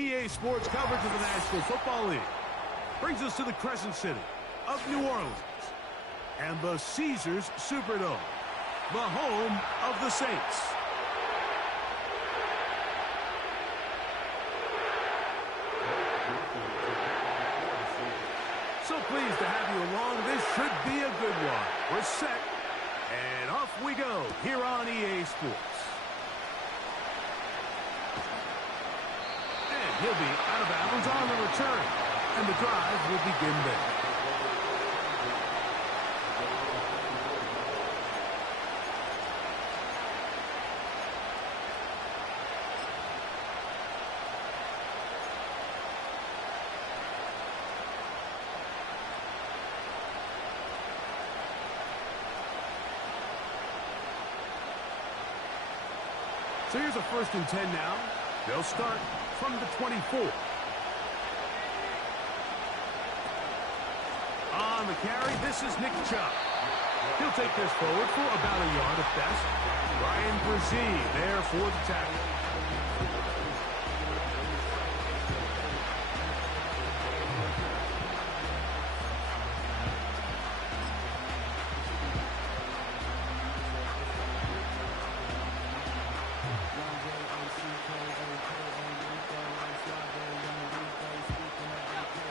EA Sports coverage of the National Football League brings us to the Crescent City of New Orleans and the Caesars Superdome, the home of the Saints. So pleased to have you along. This should be a good one. We're set, and off we go here on EA Sports. And he'll be out of bounds on the return, and the drive will begin there. So here's a 1st and 10 now. They'll start from the 24. On the carry, this is Nick Chubb. He'll take this forward for about a yard at best. Ryan Brzee there for the tackle.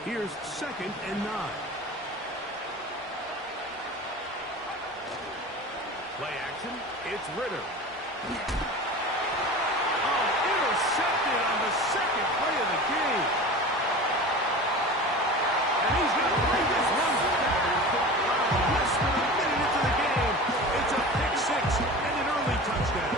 Here's 2nd and 9. Play action. It's Ritter. Oh, intercepted on the 2nd play of the game. And he's going to bring this one back. Less than a minute into the game. It's a pick 6 and an early touchdown.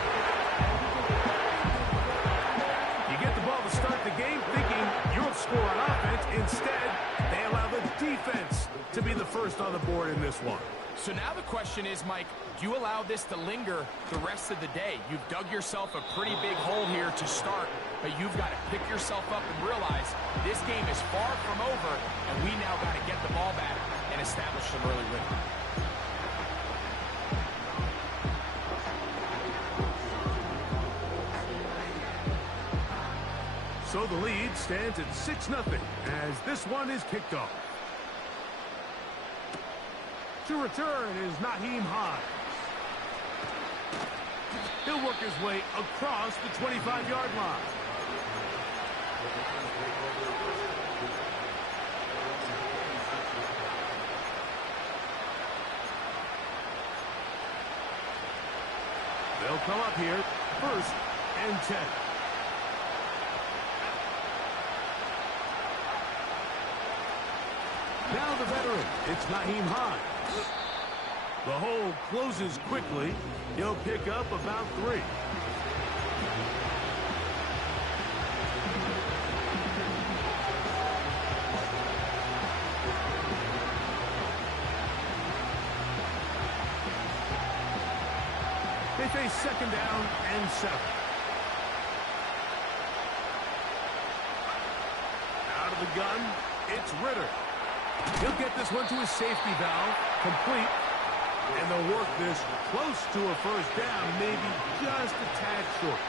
You get the ball to start the game thinking you'll score on offense. Instead, they allow the defense to be the first on the board in this one. So now the question is, Mike, do you allow this to linger the rest of the day? You've dug yourself a pretty big hole here to start, but you've got to pick yourself up and realize this game is far from over, and we now got to get the ball back and establish some early rhythm. So the lead stands at 6-0 as this one is kicked off. To return is Nyheim Hines. He'll work his way across the 25-yard line. They'll come up here, 1st and 10. Now the veteran, it's Nyheim Hines. The hole closes quickly. He'll pick up about 3. They face 2nd down and 7. Out of the gun, it's Ritter. He'll get this one to his safety valve, complete, and they'll work this close to a 1st down, maybe just a tad short.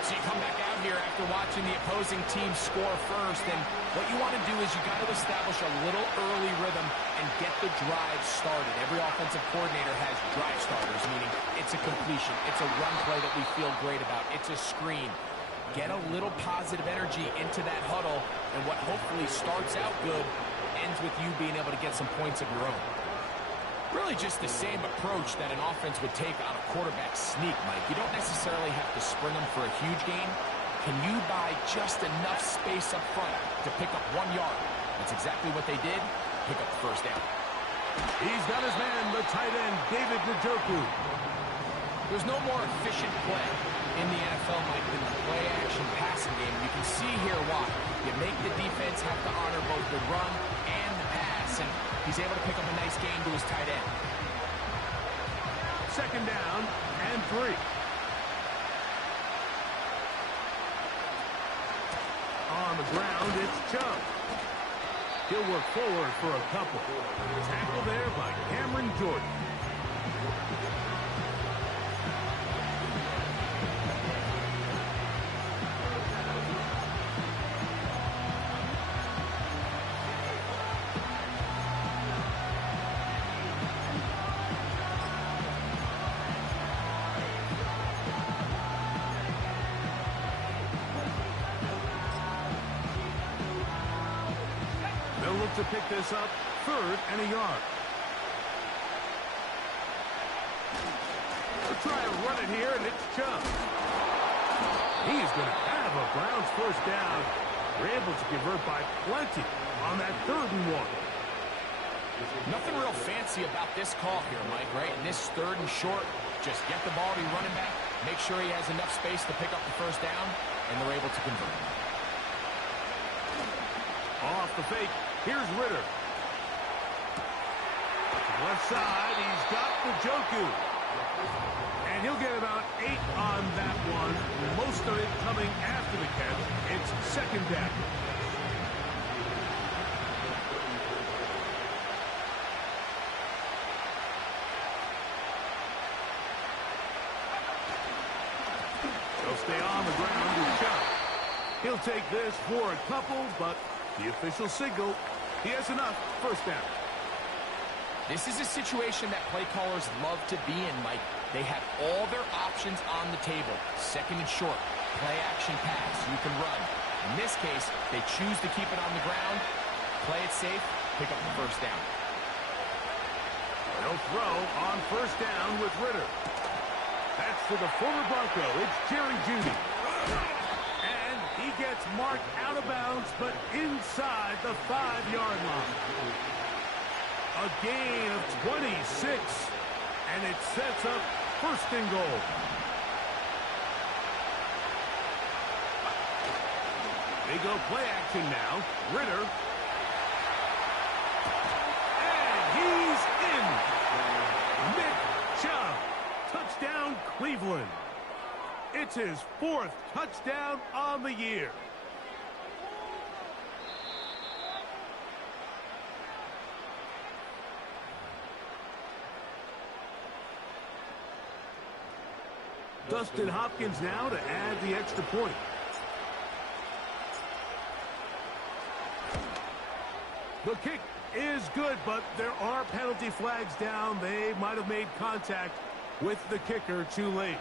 So you come back out here after watching the opposing team score first, and what you want to do is you got to establish a little early rhythm and get the drive started. Every offensive coordinator has drive starters, meaning it's a completion, it's a run play that we feel great about, it's a screen. Get a little positive energy into that huddle, and what hopefully starts out good ends with you being able to get some points of your own. Really just the same approach that an offense would take on a quarterback sneak, Mike. You don't necessarily have to spring them for a huge gain. Can you buy just enough space up front to pick up 1 yard? That's exactly what they did. Pick up the 1st down. He's got his man, the tight end, David Njoku. There's no more efficient play in the NFL, Mike, than the play-action passing game. You can see here why. You make the defense have to honor both the run and the pass, and he's able to pick up a nice gain to his tight end. 2nd down and 3. On the ground, it's Chubb. He'll work forward for a couple. Tackle there by Cameron Jordan. to pick this up, 3rd and a yard. They'll try and run it here, and it's Chubb. He's going to have a Browns first down. They're able to convert by plenty on that 3rd and 1. Nothing real fancy about this call here, Mike, right? In this 3rd and short, just get the ball to your running back, make sure he has enough space to pick up the first down, and they're able to convert. Off the fake, here's Ritter. Left side, he's got the Njoku. And he'll get about 8 on that one. Most of it coming after the catch. It's 2nd down. They'll stay on the ground with Chubb. He'll take this for a couple, but the official signal, he has enough. First down. This is a situation that play callers love to be in, Mike. They have all their options on the table. 2nd and short, play action pass, you can run. In this case, they choose to keep it on the ground, play it safe, pick up the first down. They'll throw on first down with Ritter. That's to the former Bronco. It's Jerry Jeudy. And he gets marked out of bounds, but inside the 5-yard line. A gain of 26, and it sets up 1st and goal. They go play action now. Ritter. And he's in. Nick Chubb. Touchdown, Cleveland. It's his 4th touchdown on the year. Dustin Hopkins now to add the extra point. The kick is good, but there are penalty flags down. They might have made contact with the kicker too late.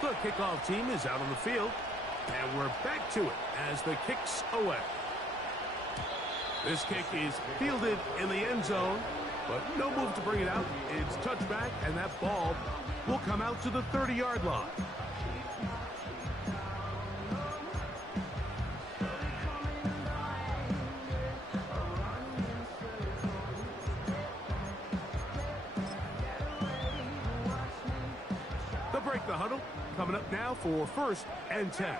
The kickoff team is out on the field. And we're back to it as the kick's away. This kick is fielded in the end zone, but no move to bring it out. It's touchback, and that ball will come out to the 30-yard line. They'll break the huddle. Coming up now for 1st and 10.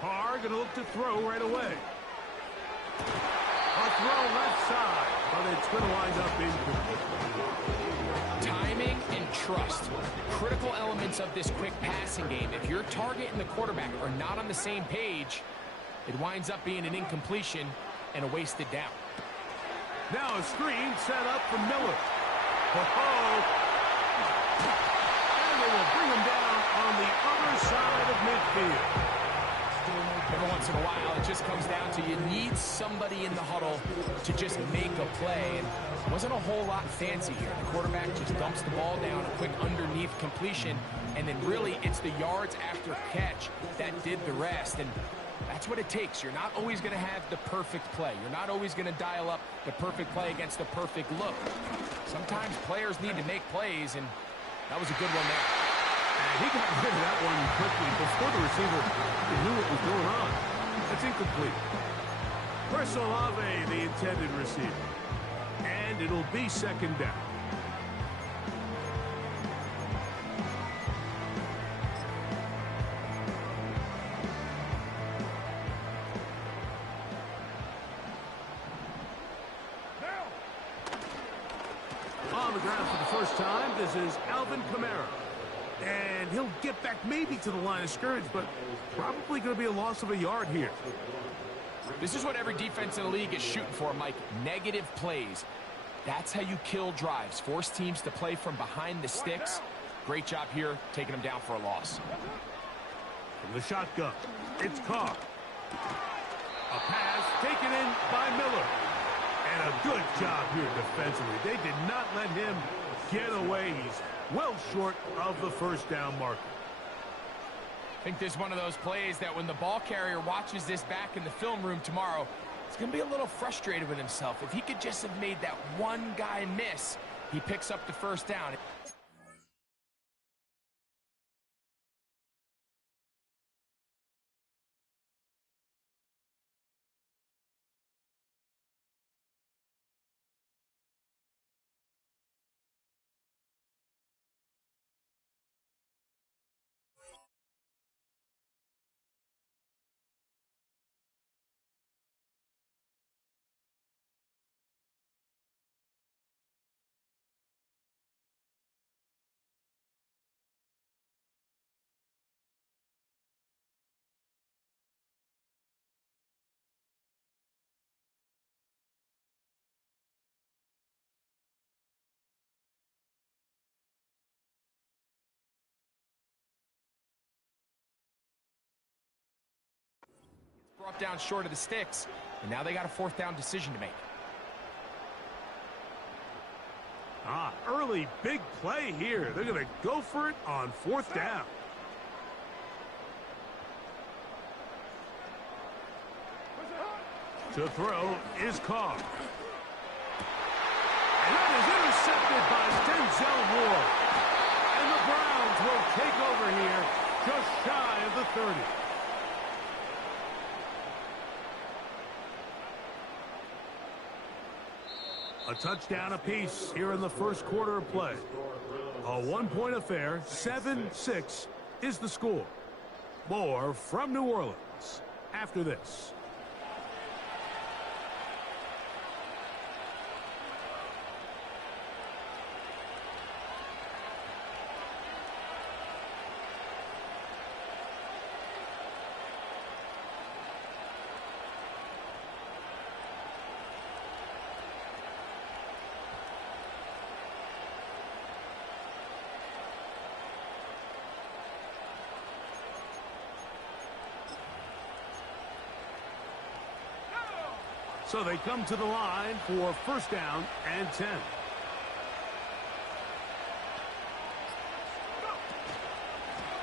Carr going to look to throw right away. A throw left side, but it's going to wind up incomplete. Timing and trust, critical elements of this quick passing game. If your target and the quarterback are not on the same page, it winds up being an incompletion and a wasted down. Now a screen set up for Miller. Oh, and they will bring him down on the other side of midfield. Every once in a while, it just comes down to you need somebody in the huddle to just make a play. And it wasn't a whole lot fancy here. The quarterback just dumps the ball down, a quick underneath completion, and then really it's the yards after catch that did the rest. And that's what it takes. You're not always going to have the perfect play. You're not always going to dial up the perfect play against the perfect look. Sometimes players need to make plays, and that was a good one there. And he got rid of that one quickly before the receiver knew what was going on. That's incomplete. Chris Olave, the intended receiver. And it'll be 2nd down. On the ground for the first time, this is Alvin Kamara. And he'll get back maybe to the line of scrimmage, but probably going to be a loss of a yard here. This is what every defense in the league is shooting for, Mike. Negative plays. That's how you kill drives. Force teams to play from behind the sticks. Great job here, taking them down for a loss. From the shotgun, it's Carr. A pass taken in by Miller. And a good job here defensively. They did not let him get away. He's well short of the first down marker. I think this is one of those plays that when the ball carrier watches this back in the film room tomorrow, he's going to be a little frustrated with himself. If he could just have made that one guy miss, he picks up the first down. Brought down short of the sticks, and now they got a fourth down decision to make. Early big play here. They're going to go for it on fourth down. To throw is Carr. And that is intercepted by Denzel Ward. And the Browns will take over here just shy of the 30. A touchdown apiece here in the first quarter of play. A one-point affair, 7-6 is the score. More from New Orleans after this. So they come to the line for first down and 10.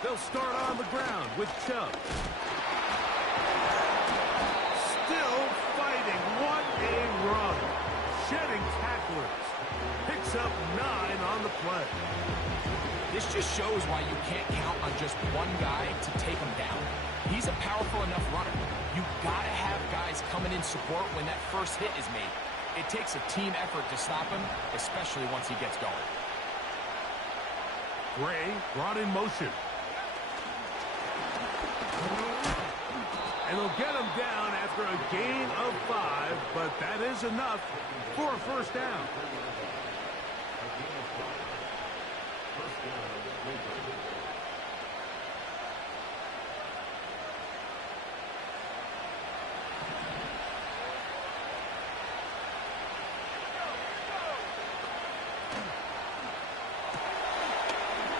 They'll start on the ground with Chubb. Still fighting. What a run. Shedding tacklers. Picks up 9 on the play. This just shows why you can't count on just one guy to take him down. He's a powerful enough runner. You gotta have guys coming in support when that first hit is made. It takes a team effort to stop him, especially once he gets going. Gray brought in motion. And they'll get him down after a gain of 5, but that is enough for a first down.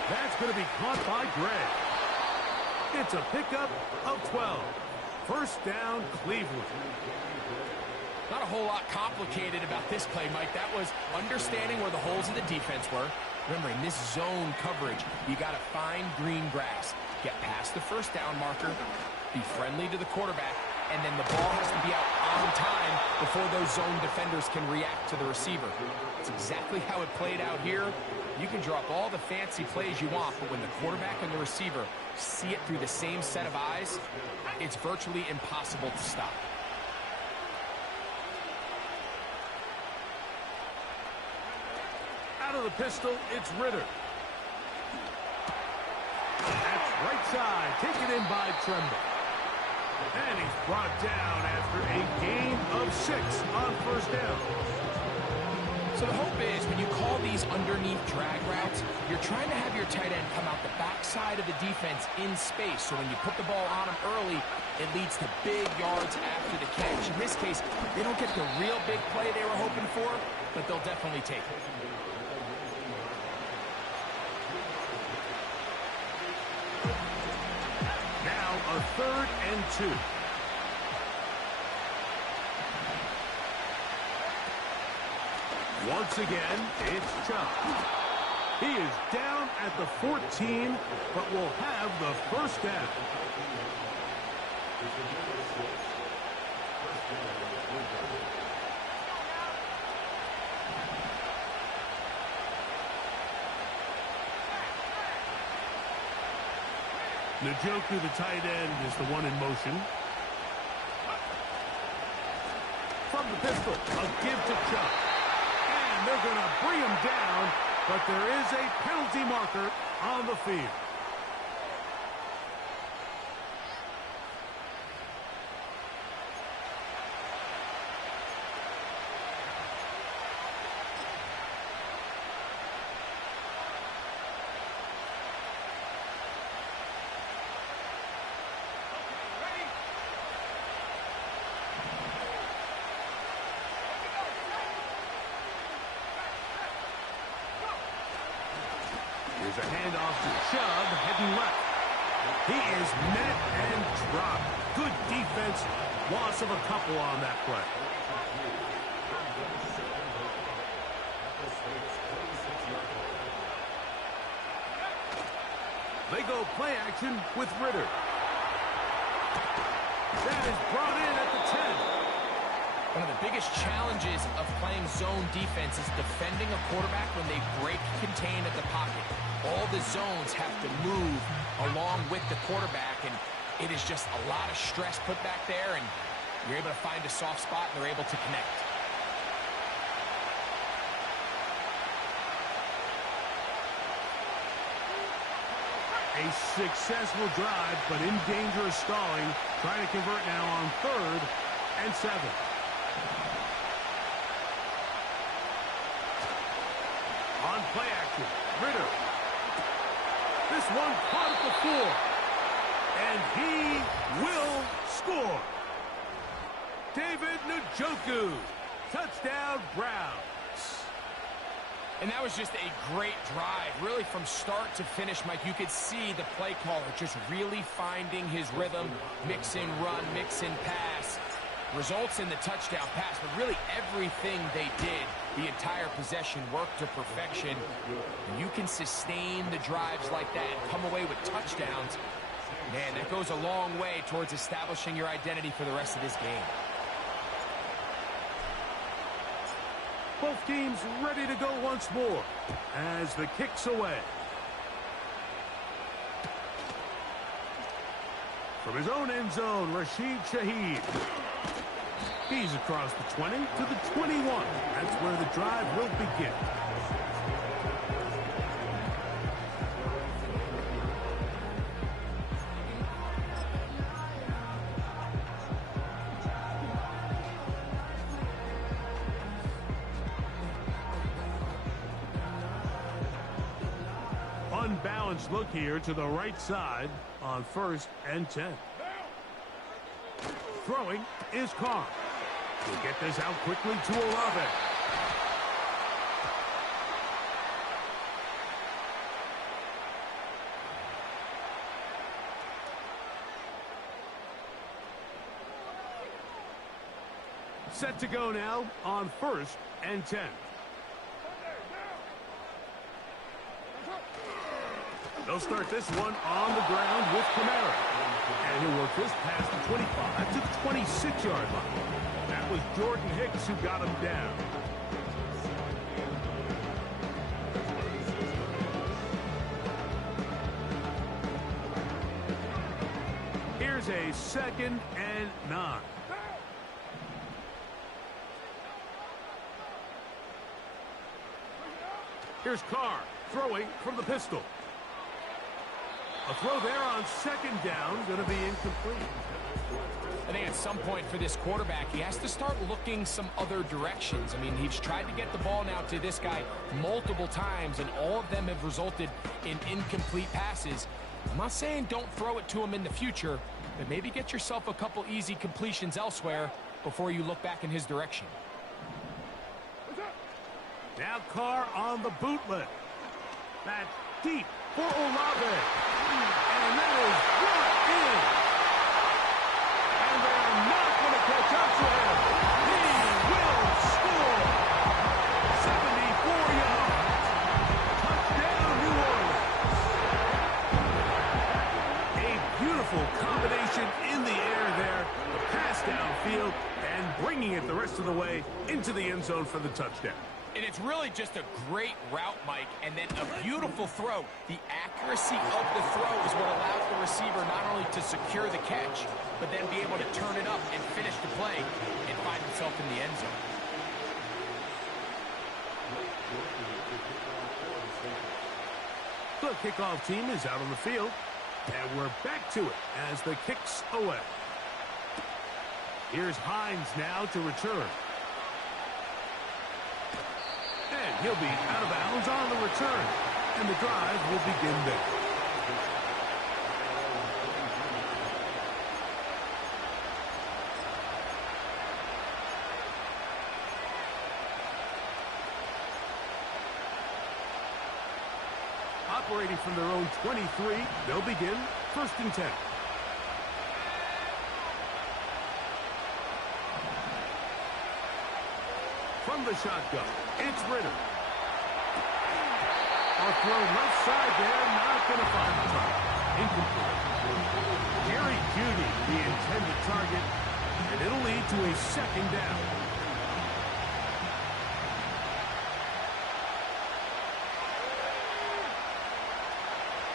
That's going to be caught by Gray. It's a pickup of 12. First down, Cleveland. Not a whole lot complicated about this play, Mike. That was understanding where the holes in the defense were. Remember, in this zone coverage, you got to find green grass. Get past the first down marker, be friendly to the quarterback, and then the ball has to be out on time before those zone defenders can react to the receiver. It's exactly how it played out here. You can drop all the fancy plays you want, but when the quarterback and the receiver see it through the same set of eyes, it's virtually impossible to stop. Out of the pistol, it's Ritter. That's right side, taken in by Tremble. And he's brought down after a gain of 6 on first down. So the hope is when you call these underneath drag routes, you're trying to have your tight end come out the backside of the defense in space. So when you put the ball on him early, it leads to big yards after the catch. In this case, they don't get the real big play they were hoping for, but they'll definitely take it. Now a 3rd and 2. Once again, it's Chubb. He is down at the 14, but will have the first down. Njoku, the tight end, is the one in motion. From the pistol, a give to Chubb. And they're going to bring him down, but there is a penalty marker on the field. Here's a handoff to Chubb, heading left. He is met and dropped. Good defense. Loss of a couple on that play. They go play action with Ritter. That is brought in at the 10. One of the biggest challenges of playing zone defense is defending a quarterback when they break contain at the pocket. All the zones have to move along with the quarterback, and it is just a lot of stress put back there, and you're able to find a soft spot, and they're able to connect. A successful drive, but in danger of stalling. Trying to convert now on 3rd and 7. On play action, Ritter. This one caught at the 4. And he will score. David Njoku. Touchdown, Browns. And that was just a great drive. Really, from start to finish, Mike, you could see the play caller just really finding his rhythm. Mix in run, mix in pass. Results in the touchdown pass, but really everything they did, the entire possession, worked to perfection. And you can sustain the drives like that and come away with touchdowns. Man, that goes a long way towards establishing your identity for the rest of this game. Both teams ready to go once more as the kick's away. From his own end zone, Rashid Shaheed. He's across the 20 to the 21. That's where the drive will begin. Unbalanced look here to the right side on 1st and 10. Throwing is Carr. He'll get this out quickly to Olave. Set to go now on 1st and 10. They'll start this one on the ground with Kamara. And he'll work this past the 25 to the 26-yard line. That was Jordan Hicks who got him down. Here's a 2nd and 9. Here's Carr throwing from the pistol. A throw there on 2nd down, going to be incomplete. I think at some point for this quarterback, he has to start looking some other directions. I mean, he's tried to get the ball now to this guy multiple times, and all of them have resulted in incomplete passes. I'm not saying don't throw it to him in the future, but maybe get yourself a couple easy completions elsewhere before you look back in his direction. Now Carr on the bootleg. That's deep for Olave. And that is brought in. And they're not going to catch up to him. He will score. into the end zone for the touchdown. And it's really just a great route, Mike, and then a beautiful throw. The accuracy of the throw is what allows the receiver not only to secure the catch, but then be able to turn it up and finish the play and find himself in the end zone. The kickoff team is out on the field, and we're back to it as the kick's away. Here's Hines now to return. And he'll be out of bounds on the return. And the drive will begin there. Operating from their own 23, they'll begin 1st and 10. From the shotgun, it's Ritter. A throw left side there, not going to find the target. Incomplete. Jerry Jeudy, the intended target, and it'll lead to a 2nd down.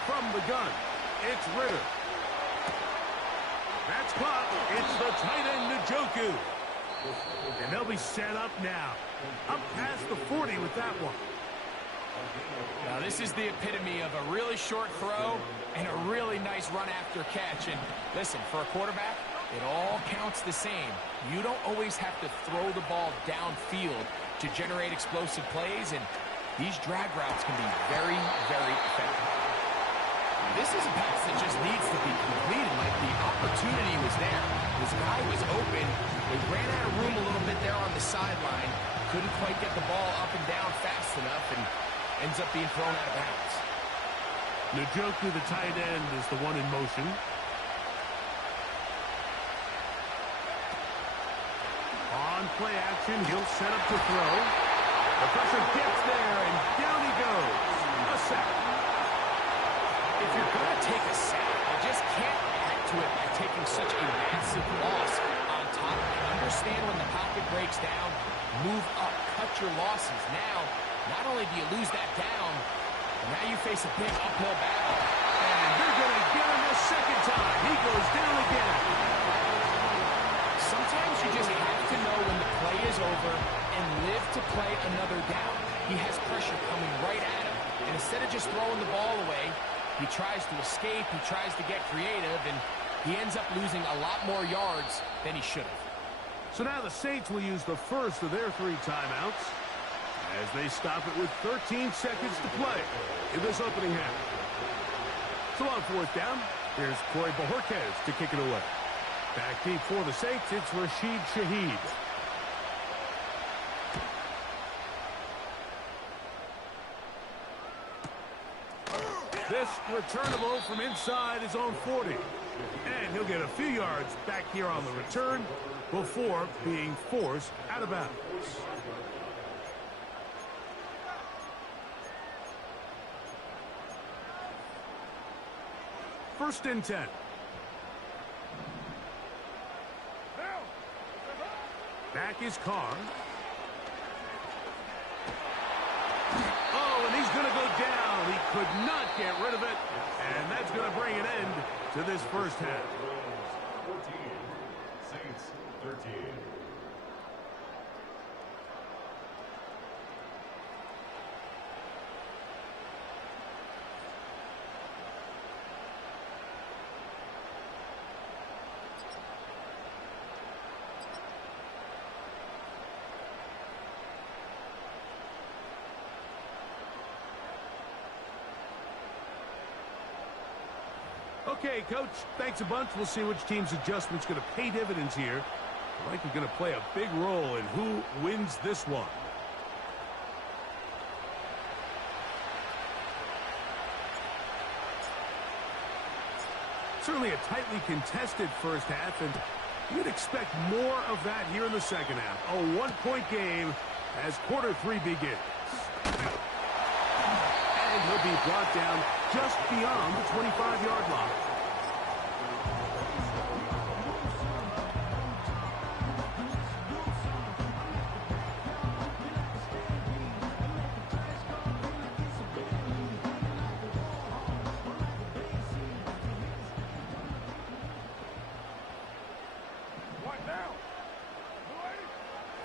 From the gun, it's Ritter. That's caught. It's the tight end, Njoku. And they'll be set up now. Up past the 40 with that one. Now, this is the epitome of a really short throw and a really nice run after catch. And listen, for a quarterback, it all counts the same. You don't always have to throw the ball downfield to generate explosive plays, and these drag routes can be very, very effective. This is a pass that just needs to be completed. Like, the opportunity was there. This guy was open. They ran out of room a little bit there on the sideline. Couldn't quite get the ball up and down fast enough, and ends up being thrown out of bounds. Njoku, the tight end, is the one in motion. On play action, he'll set up to throw. The pressure gets there, and down he goes. A sack. If you're going to take a sack, you just can't add to it by taking such a massive loss on top of it. Understand when the pocket breaks down, move up, cut your losses. Now, not only do you lose that down, but now you face a big uphill battle. And they're going to get him a 2nd time. He goes down again. Sometimes you just have to know when the play is over and live to play another down. He has pressure coming right at him, and instead of just throwing the ball away, he tries to escape, he tries to get creative, and he ends up losing a lot more yards than he should have. So now the Saints will use the first of their 3 timeouts as they stop it with 13 seconds to play in this opening half. So on 4th down, here's Corey Bojorquez to kick it away. Back deep for the Saints, it's Rashid Shaheed. This returnable from inside his own 40. And he'll get a few yards back here on the return before being forced out of bounds. First and 10. Back is Carr. Oh, and he's going to go down. He could not get rid of it. And that's going to bring an end to this first half. 14, Saints 13. Okay, Coach, thanks a bunch. We'll see which team's adjustment's going to pay dividends here. I think we're going to play a big role in who wins this one. Certainly a tightly contested first half, and you'd expect more of that here in the second half. A one-point game as quarter 3 begins. And he'll be brought down just beyond the 25-yard line.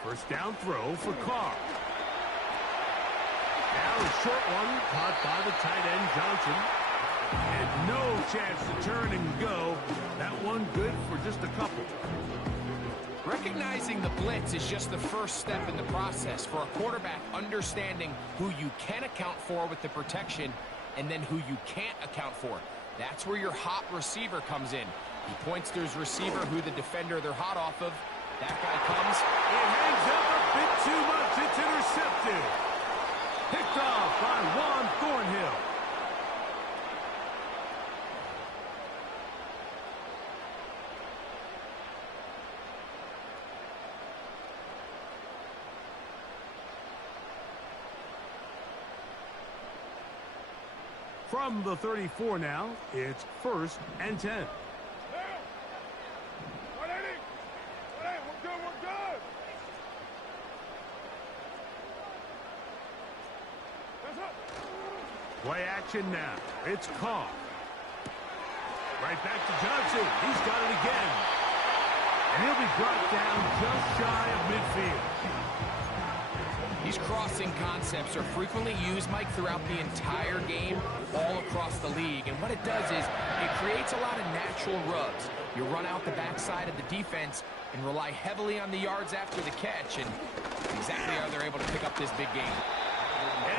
First down throw for Carr. Now a short one caught by the tight end Johnson. And no chance to turn and go. That one good for just a couple. Recognizing the blitz is just the first step in the process for a quarterback understanding who you can account for with the protection and then who you can't account for. That's where your hot receiver comes in. He points to his receiver who the defender they're hot off of. That guy comes. It hangs up a bit too much. It's intercepted. Picked off by Juan Thornhill. From the 34 now, it's 1st and 10. Play action now. It's Carr. Right back to Johnson. He's got it again. And he'll be brought down just shy of midfield. These crossing concepts are frequently used, Mike, throughout the entire game, all across the league. And what it does is it creates a lot of natural rubs. You run out the backside of the defense and rely heavily on the yards after the catch. And exactly how they're able to pick up this big game.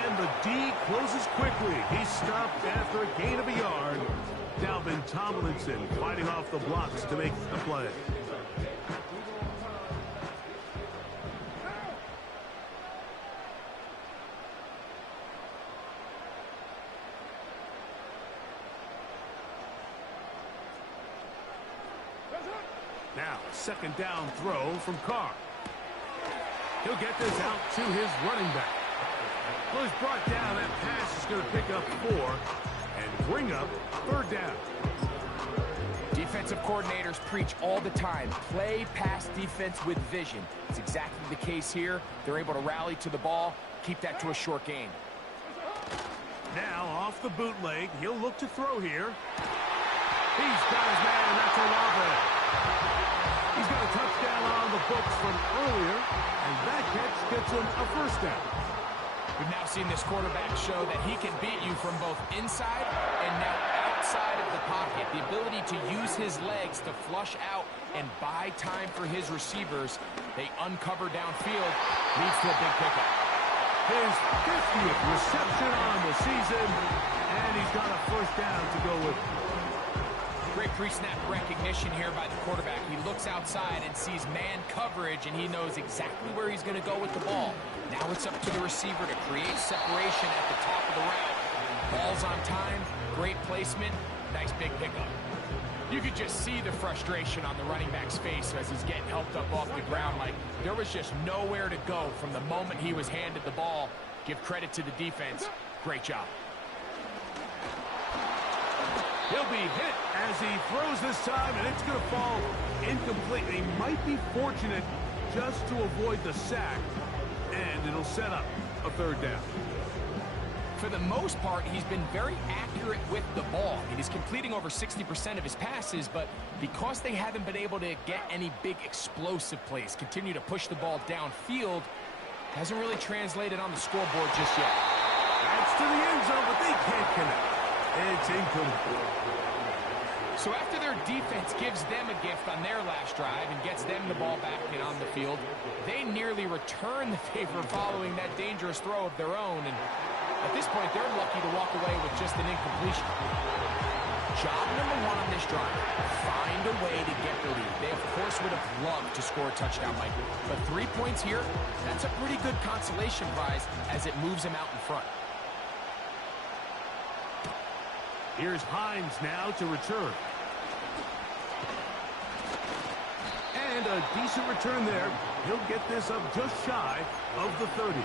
And the D closes quickly. He's stopped after a gain of a yard. Dalvin Tomlinson fighting off the blocks to make the play. Now, second down throw from Carr. He'll get this out to his running back. Well, he's brought down. That pass is going to pick up 4 and bring up 3rd down. Defensive coordinators preach all the time, play pass defense with vision. It's exactly the case here. They're able to rally to the ball, keep that to a short gain. Now, off the bootleg, he'll look to throw here. He's got his man, that's Olave. He's got a touchdown on the books from earlier, and that catch gets him a 1st down. We've now seen this quarterback show that he can beat you from both inside and now outside of the pocket. The ability to use his legs to flush out and buy time for his receivers. They uncover downfield, leads to a big pickup. His 50th reception on the season, and he's got a 1st down to go with. Great pre-snap recognition here by the quarterback. He looks outside and sees man coverage, and he knows exactly where he's going to go with the ball. Now it's up to the receiver to create separation at the top of the route. Ball's on time, great placement, nice big pickup. You could just see the frustration on the running back's face as he's getting helped up off the ground. Like, there was just nowhere to go from the moment he was handed the ball. Give credit to the defense. Great job. He'll be hit as he throws this time, and it's going to fall incomplete. He might be fortunate just to avoid the sack, and it'll set up a 3rd down. For the most part, he's been very accurate with the ball. He's completing over 60% of his passes, but because they haven't been able to get any big explosive plays, continue to push the ball downfield, hasn't really translated on the scoreboard just yet. That's to the end zone, but they can't connect. It's incomplete. So after their defense gives them a gift on their last drive and gets them the ball back and on the field, they nearly return the favor following that dangerous throw of their own. And at this point, they're lucky to walk away with just an incompletion. Job number 1 on this drive, find a way to get the lead. They, of course, would have loved to score a touchdown, Mike. But 3 points here, that's a pretty good consolation prize as it moves them out in front. Here's Hines now to return. And a decent return there. He'll get this up just shy of the 30.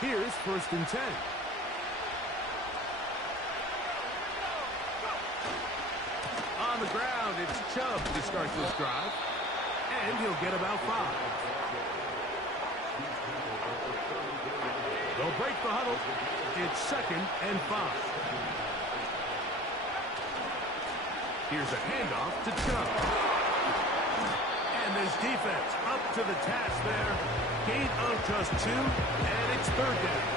Here's 1st and 10. On the ground, it's Chubb to start this drive. And he'll get about 5. They'll break the huddle. It's 2nd and 5. Here's a handoff to Chubb. And this defense up to the task there. Gain of just 2, and it's third down.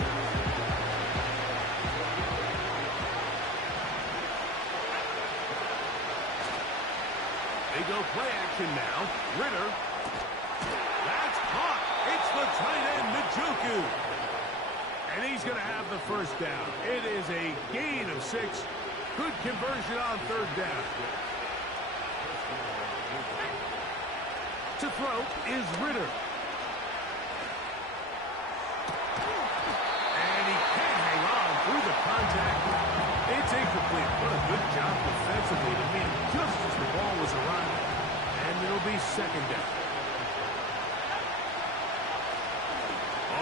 They go play action now. Ritter. That's caught. It's the tight end, Njoku. And he's going to have the first down. It is a gain of 6. Good conversion on third down. To throw is Ritter. And he can't hang on through the contact. It's incomplete. What a good job defensively to meet just as the ball was arriving. And it'll be second down.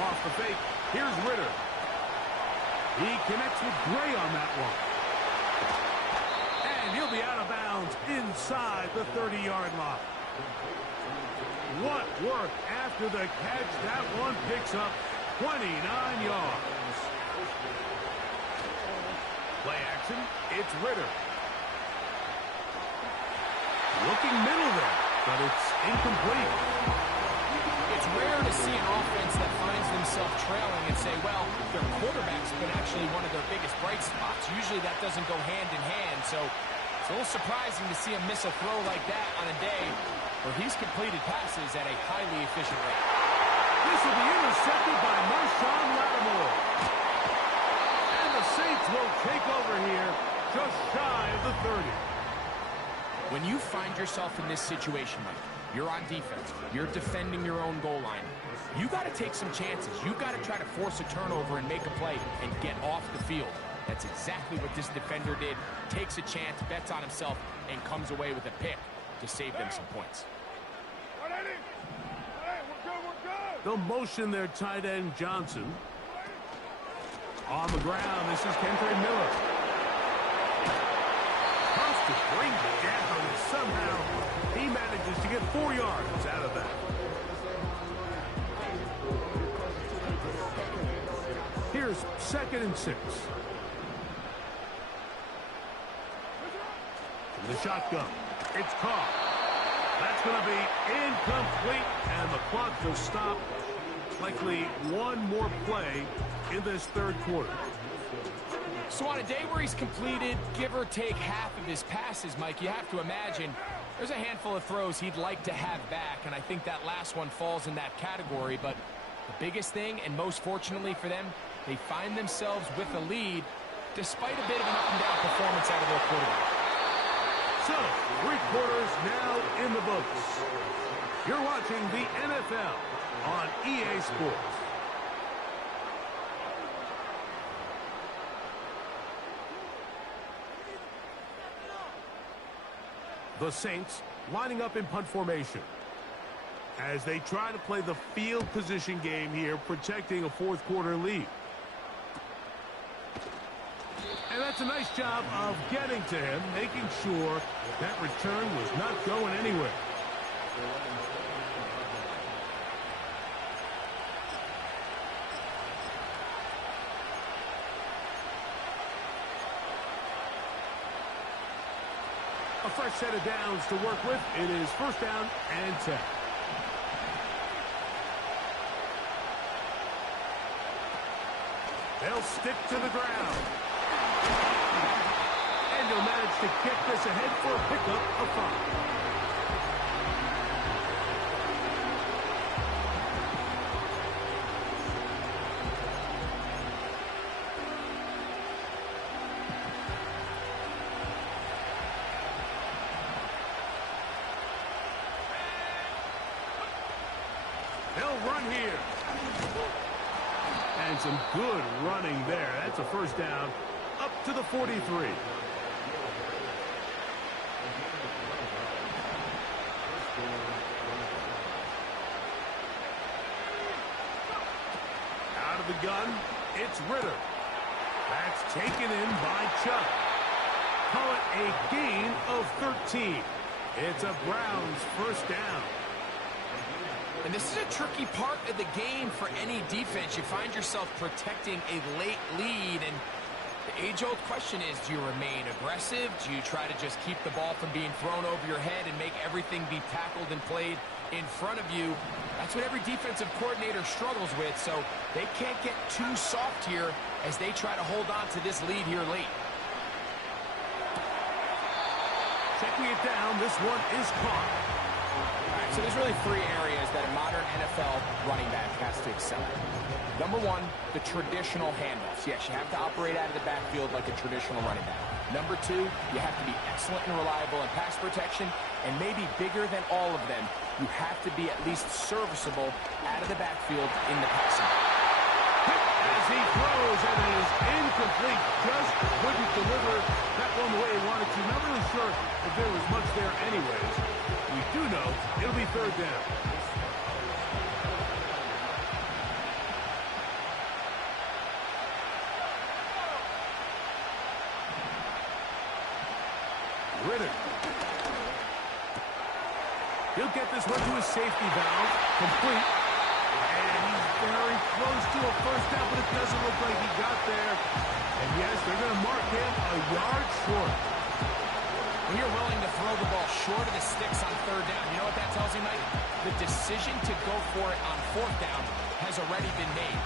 Off the fake. Here's Ritter. He connects with Gray on that one. And he'll be out of bounds inside the 30-yard line. What work after the catch. That one picks up 29 yards. Play action. It's Ritter. Looking middle there, but it's incomplete. It's rare to see an offense that finds themselves trailing and say, well, their quarterback's been actually one of their biggest bright spots. Usually that doesn't go hand in hand, so it's a little surprising to see him miss a throw like that on a day where he's completed passes at a highly efficient rate. This will be intercepted by Marshawn Lattimore. And the Saints will take over here just shy of the 30. When you find yourself in this situation, Mike, you're on defense, you're defending your own goal line, you got to take some chances. You got to try to force a turnover and make a play and get off the field. That's exactly what this defender did. Takes a chance, bets on himself, and comes away with a pick to save them some points. They'll motion their tight end Johnson. On the ground, this is Kendre Miller. Comes to bring it down, and somehow he manages to get 4 yards out of that. Here's 2nd and 6. From the shotgun, it's caught. That's going to be incomplete, and the clock will stop. Likely one more play in this third quarter. So on a day where he's completed, give or take half of his passes, Mike, you have to imagine there's a handful of throws he'd like to have back, and I think that last one falls in that category. But the biggest thing, and most fortunately for them, they find themselves with a lead despite a bit of an up-and-down performance out of their quarterback. So, 3 quarters now in the books. You're watching the NFL on EA Sports. The Saints lining up in punt formation as they try to play the field position game here, protecting a fourth quarter lead. And that's a nice job of getting to him, making sure that return was not going anywhere. A fresh set of downs to work with. It is 1st down and 10. They'll stick to the ground. And he'll manage to kick this ahead for a pickup of 5. They'll run here. And some good running there. That's a 1st down up to the 43. Out of the gun, it's Ritter. That's taken in by Chubb. Call it a gain of 13. It's a Browns 1st down. And this is a tricky part of the game for any defense. You find yourself protecting a late lead, and The age-old question is, do you remain aggressive? Do you try to just keep the ball from being thrown over your head and make everything be tackled and played in front of you? That's what every defensive coordinator struggles with, so they can't get too soft here as they try to hold on to this lead here late. Checking it down, this one is caught. All right, so there's really three areas that a modern NFL running back has to excel at. Number one, the traditional handoffs. Yes, you have to operate out of the backfield like a traditional running back. Number two, you have to be excellent and reliable in pass protection, and maybe bigger than all of them, you have to be at least serviceable out of the backfield in the passing. As he throws, and it is incomplete. Just couldn't deliver that one the way he wanted to. Not really sure if there was much there anyways. We do know it'll be third down. Ridder. He'll get this one to his safety valve. Complete. And he's very close to a first down, but it doesn't look like he got there. And yes, they're going to mark him a yard short. When you're willing to throw the ball short of the sticks on third down, you know what that tells you, Mike? The decision to go for it on fourth down has already been made.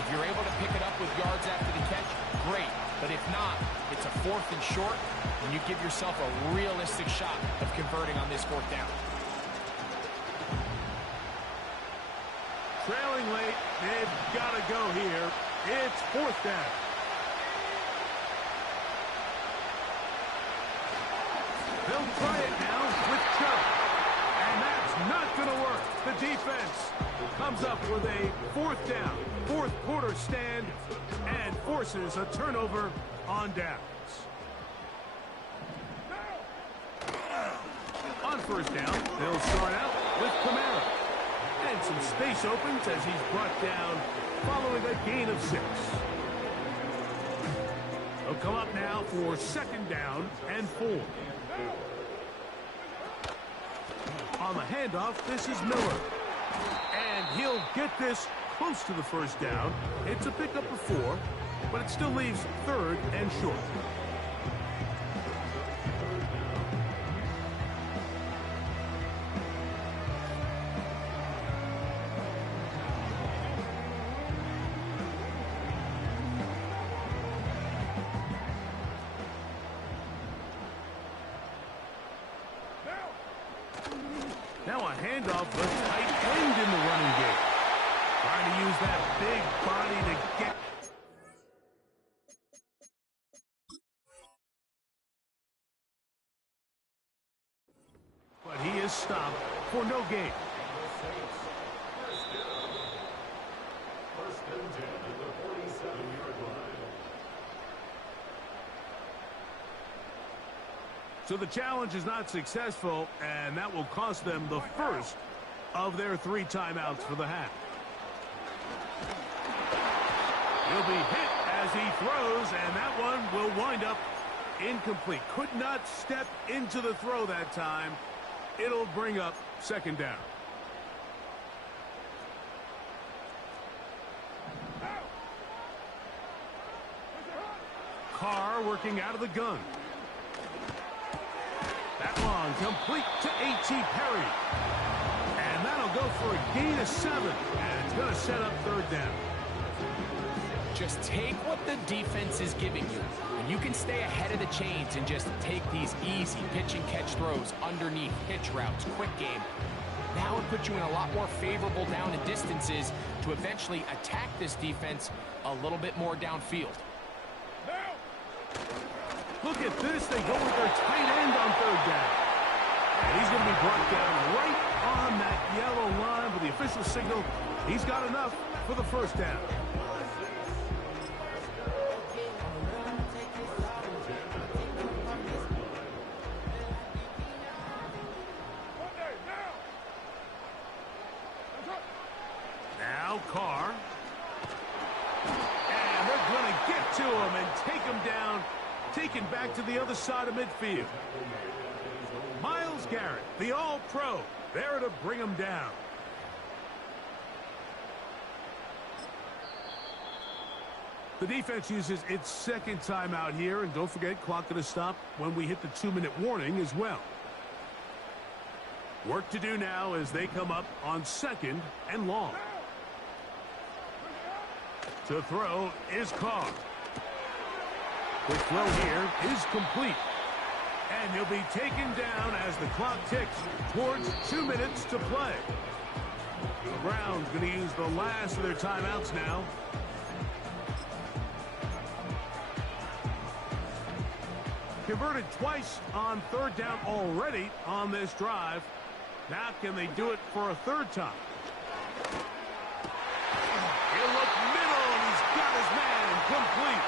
If you're able to pick it up with yards after the catch, great. But if not, it's a fourth and short, and you give yourself a realistic shot of converting on this fourth down. Trailing late, they've got to go here. It's fourth down. They'll try it now with Chubb. And that's not going to work. The defense comes up with a fourth down, fourth quarter stand, and forces a turnover on downs. On first down, they'll start out with Kamara. And some space opens as he's brought down following a gain of 6. They'll come up now for second down and 4. On the handoff, this is Miller. And he'll get this close to the first down. It's a pickup of 4, but it still leaves third and short. Now a handoff, but tight end in the running game. Trying to use that big body to get. But he is stopped for no gain. First and 10 at the 47-yard line. So the challenge is not successful, and that will cost them the first of their 3 timeouts for the half. He'll be hit as he throws, and that one will wind up incomplete. Could not step into the throw that time. It'll bring up second down. Carr working out of the gun. That one complete to A.T. Perry. And that'll go for a gain of 7. And it's going to set up third down. Just take what the defense is giving you. And you can stay ahead of the chains and just take these easy pitch and catch throws underneath, hitch routes, quick game. Now it puts you in a lot more favorable down and distances to eventually attack this defense a little bit more downfield. Look at this. They go with their tight end on third down. And he's going to be brought down right on that yellow line with the official signal. He's got enough for the first down. Now Carr. And they're going to get to him and take him down. Taken back to the other side of midfield. Myles Garrett, the All-Pro, there to bring him down. The defense uses its second timeout here, and don't forget, clock going to stop when we hit the 2-minute warning as well. Work to do now as they come up on 2nd and long. To throw is Carr. Quick throw here is complete. And he'll be taken down as the clock ticks towards 2 minutes to play. The Browns going to use the last of their timeouts now. Converted twice on 3rd down already on this drive. Now can they do it for a 3rd time? He'll look middle, and he's got his man complete.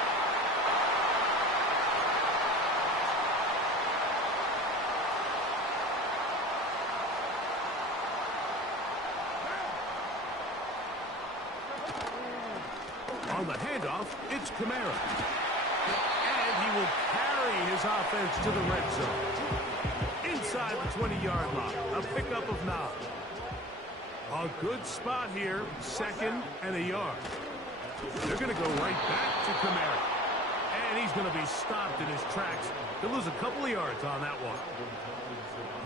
On the handoff, it's Kamara. And he will carry his offense to the red zone. Inside the 20-yard line, a pickup of 9. A good spot here, 2nd and a yard. They're going to go right back to Kamara. And he's going to be stopped in his tracks. He'll lose a couple of yards on that one.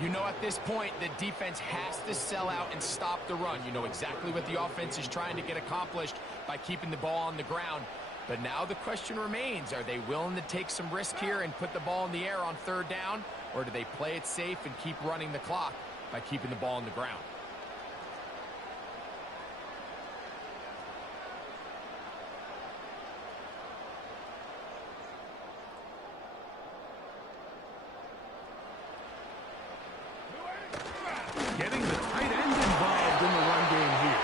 You know, at this point, the defense has to sell out and stop the run. You know exactly what the offense is trying to get accomplished by keeping the ball on the ground. But now the question remains, are they willing to take some risk here and put the ball in the air on 3rd down? Or do they play it safe and keep running the clock by keeping the ball on the ground? Getting the tight end involved in the run game here.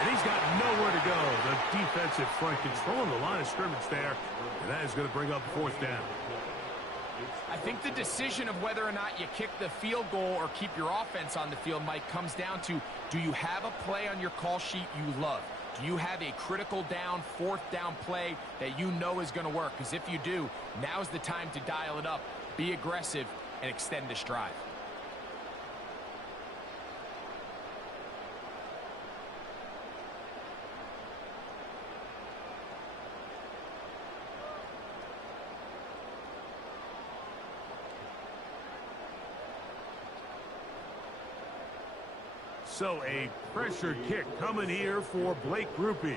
And he's got nowhere to go. The defensive front controlling the line of scrimmage there. And that is going to bring up 4th down. I think the decision of whether or not you kick the field goal or keep your offense on the field, Mike, comes down to, do you have a play on your call sheet you love? Do you have a critical down, 4th down play that you know is going to work? Because if you do, now's the time to dial it up, be aggressive, and extend this drive. So a pressure kick coming here for Blake Grupe.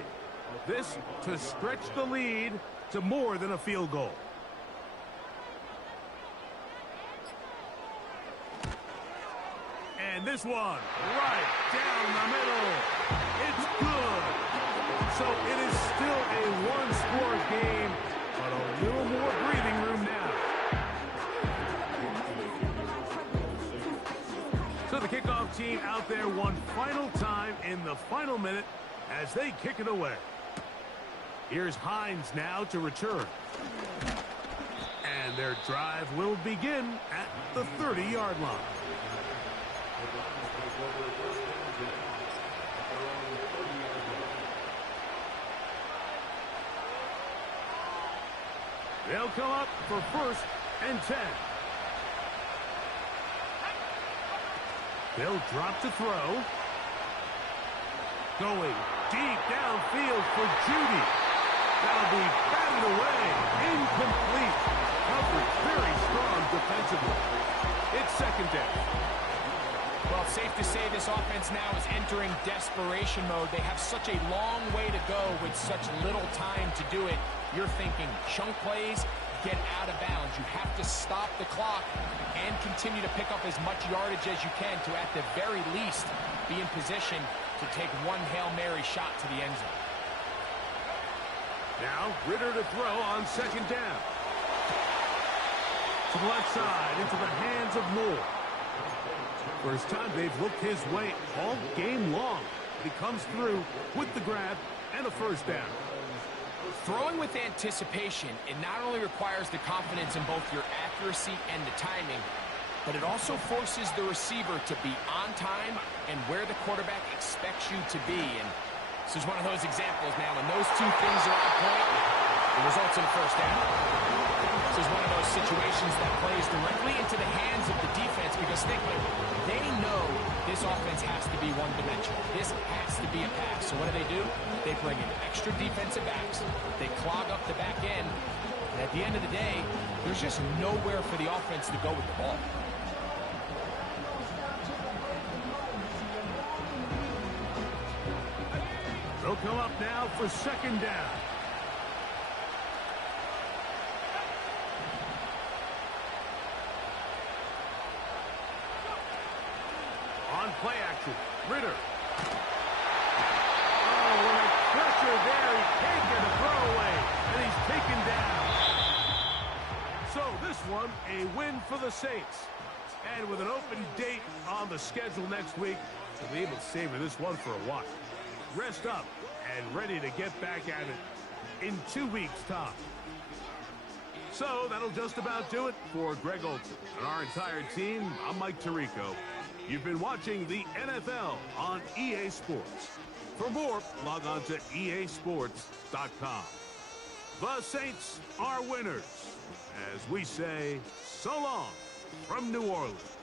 This to stretch the lead to more than a field goal. And this one right down the middle. It's good. So it is still a one-score game, but a little more breathing room now. So the kickoff team out there one final time in the final minute as they kick it away. Here's Hines now to return. And their drive will begin at the 30-yard line. They'll come up for 1st and 10. They'll drop to throw. Going deep downfield for Judy. That'll be batted away. Incomplete. Coverage very strong defensively. It's 2nd down. Well, it's safe to say this offense now is entering desperation mode. They have such a long way to go with such little time to do it. You're thinking chunk plays, get out of bounds. You have to stop the clock and continue to pick up as much yardage as you can to, at the very least, be in position to take one Hail Mary shot to the end zone. Now, Ritter to throw on 2nd down. To the left side, into the hands of Moore. First time they've looked his way all game long. He comes through with the grab and a 1st down. Throwing with anticipation, it not only requires the confidence in both your accuracy and the timing, but it also forces the receiver to be on time and where the quarterback expects you to be. And this is one of those examples now. When those two things are on point, it results in a 1st down. This is one of those situations that plays directly into the hands of the defense because think about it, they know this offense has to be one-dimensional. This has to be a pass. So what do? They bring in extra defensive backs. They clog up the back end. And at the end of the day, there's just nowhere for the offense to go with the ball. They'll come up now for second down. On play action, Ritter. Oh, what a pressure there. He can't get a throwaway, and he's taken down. So this one, a win for the Saints. And with an open date on the schedule next week, they'll be able to savor this one for a while. Rest up and ready to get back at it in 2 weeks' time. So that'll just about do it for Greg Olsen and our entire team. I'm Mike Tirico. You've been watching the NFL on EA Sports. For more, log on to easports.com. The Saints are winners, as we say so long from New Orleans.